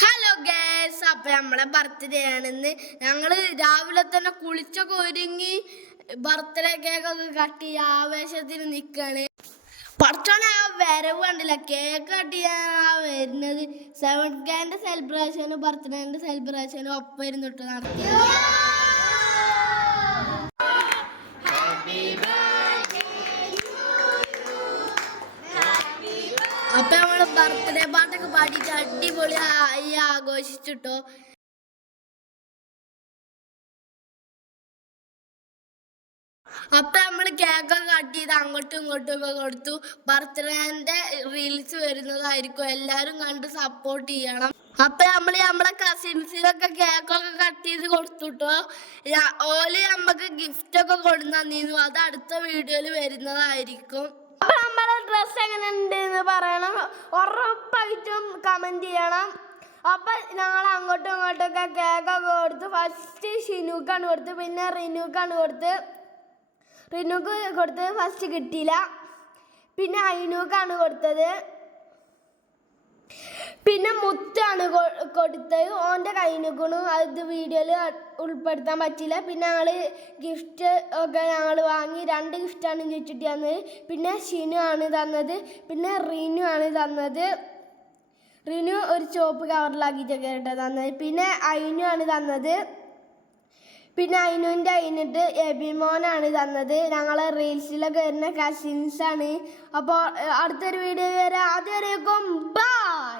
Hello guys, അപ്പം നമ്മളെ birthday ആണെന്ന് ഞങ്ങൾ രാവിലെ തന്നെ കുളിച്ചൊക്കെ ഒരുങ്ങി ബർത്ത്ഡേ കേക്കൊക്കെ കട്ട് ചെയ്യാൻ ആവേശത്തിന് നിൽക്കുകയാണ്. പഠിച്ചോനെ ആ വരവ് കണ്ടില്ല, കേക്ക് കട്ട് ചെയ്യാൻ വരുന്നത്. 7K സെലിബ്രേഷനും ബർത്ത്ഡേൻ്റെ സെലിബ്രേഷനും ഒപ്പം ഇരുന്നിട്ട് നടത്തി. അപ്പൊ നമ്മള് ബർത്ത്ഡേ പാട്ടൊക്കെ പാടിയിട്ട് അടിപൊളിയായി ആഘോഷിച്ചിട്ടോ. അപ്പൊ നമ്മള് കേക്കൊക്കെ കട്ട് ചെയ്ത് അങ്ങോട്ടും ഇങ്ങോട്ടും ഒക്കെ കൊടുത്തു. ബർത്ത്ഡേന്റെ റീൽസ് വരുന്നതായിരിക്കും, എല്ലാരും കണ്ട് സപ്പോർട്ട് ചെയ്യണം. അപ്പൊ നമ്മളെ കസിൻസിനൊക്കെ കേക്കൊക്കെ കട്ട് ചെയ്ത് കൊടുത്തുട്ടോ. ഓല് നമ്മക്ക് ഗിഫ്റ്റ് ഒക്കെ കൊടുന്നു, അത് അടുത്ത വീഡിയോയിൽ വരുന്നതായിരിക്കും. അപ്പൊ നമ്മളെ ഡ്രസ് എങ്ങനെ ഉണ്ട് എന്ന് പറയണം, ഉറപ്പായിട്ടും കമന്റ് ചെയ്യണം. അപ്പൊ ഞങ്ങൾ അങ്ങോട്ടും ഇങ്ങോട്ടൊക്കെ കേക്കൊക്കെ കൊടുത്തു. ഫസ്റ്റ് ഷിനുക്കാണ് കൊടുത്ത്, പിന്നെ റിനുക്കാണ് കൊടുത്ത്. റിനുക്ക് കൊടുത്തത് ഫസ്റ്റ് കിട്ടിയില്ല, പിന്നെ അയിനുക്കാണ് കൊടുത്തത്, പിന്നെ മുത്താണ് കൊടുത്തത്. ഓൻ്റെ കയ്യിനുക്കണു, അത് വീഡിയോയിൽ ഉൾപ്പെടുത്താൻ പറ്റില്ല. പിന്നെ ഞങ്ങൾ ഗിഫ്റ്റ് ഒക്കെ ഞങ്ങൾ വാങ്ങി. 2 ഗിഫ്റ്റാണ് ചോദിച്ചിട്ട് തന്നത്. പിന്നെ ഷിനു ആണ് തന്നത്, പിന്നെ റിനു ആണ് തന്നത്. റിനു ഒരു ചുവപ്പ് കവറിലാക്കിയിട്ടൊക്കെ കേട്ടോ തന്നത്. പിന്നെ അയിനു ആണ് തന്നത്. പിന്നെ അയിനുവിൻ്റെ അയിനിട്ട് എബിമോനാണ് തന്നത്. ഞങ്ങളെ റീൽസിലൊക്കെ വരുന്ന കസിൻസാണ്. അപ്പോൾ അടുത്തൊരു വീഡിയോ വരാം. അതുവരേക്കും ബൈ.